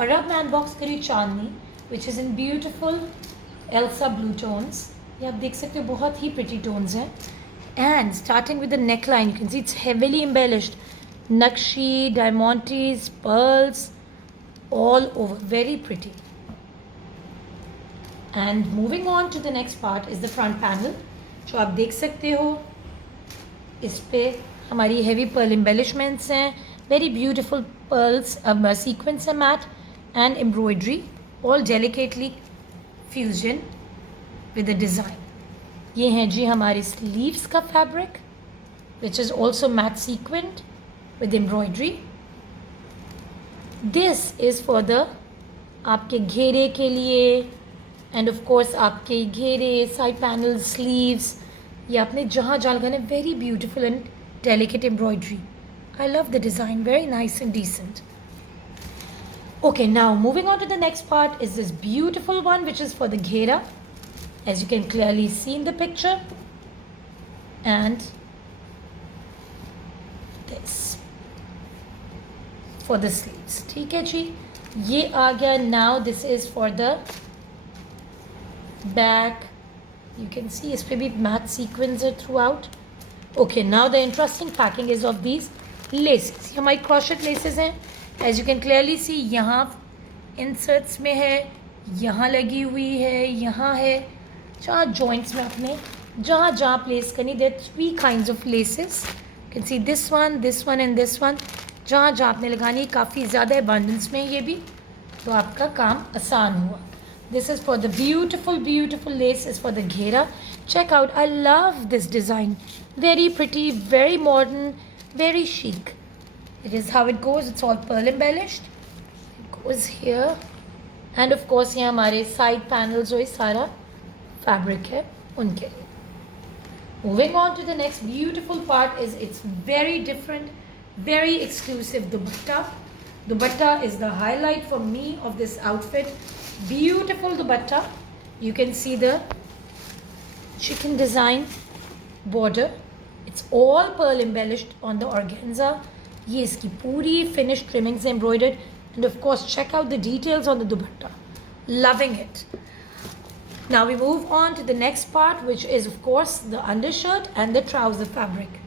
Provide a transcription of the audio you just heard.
और अब मैं अनबॉक्स करी Chandni which is in beautiful Elsa blue tones. ये आप देख सकते हो बहुत ही प्रिटी टोन्स हैं. And starting with the neck line you can see it's heavily embellished. Naqshi, diamantes, pearls all over, very pretty. And moving on to the next part is the front panel. जो आप देख सकते हो इस पे हमारी heavy pearl embellishments हैं, very beautiful pearls, sequence है matte and embroidery, all delicately fusion with the design. ये हैं जी हमारे sleeves का fabric which is also matte sequined with embroidery. This is for the आपके घेरे के लिए एंड ऑफ कोर्स आपके घेरे, साइड पैनल, स्लीव्स, ये आपने जहाँ जहाँ लगाना. Very beautiful and delicate embroidery. I love the design, very nice and decent. Okay, now moving on to the next part is this beautiful one which is for the ghera, as you can clearly see in the picture. And this for the sleeves. ठीक है जी, ये आ गया. Now this is for the back. You can see इस पे भी math sequence है through out. Okay, now the interesting packing is of these laces. हमारी क्रॉशेट लेसेस हैं, as you can clearly see. यहाँ इंसर्ट्स में है, यहाँ लगी हुई है, यहाँ है, जहाँ जॉइंट्स में आपने जहाँ जहाँ प्लेस करनी. There 3 kinds of laces. You can see this one and this one. जहाँ जहाँ आपने लगानी, काफ़ी ज़्यादा एबंडेंस में ये भी, तो आपका काम आसान हुआ. This is for the beautiful lace is for the ghera. Check out, I love this design. Very pretty, very modern, very chic. It is how it goes. It's all pearl embellished. It goes here. And of course ये हमारे side panels और ये सारा फैब्रिक है उनके लिए. Moving on to the next beautiful part is it's very different, very exclusive dupatta. Dupatta is the highlight for me of this outfit. Beautiful dupatta. You can see the chicken design border. It's all pearl embellished on the organza. ये इसकी पूरी finished trimmings embroidered, and of course check out the details on the dupatta. Loving it. Now we move on to the next part, which is of course the undershirt and the trouser fabric.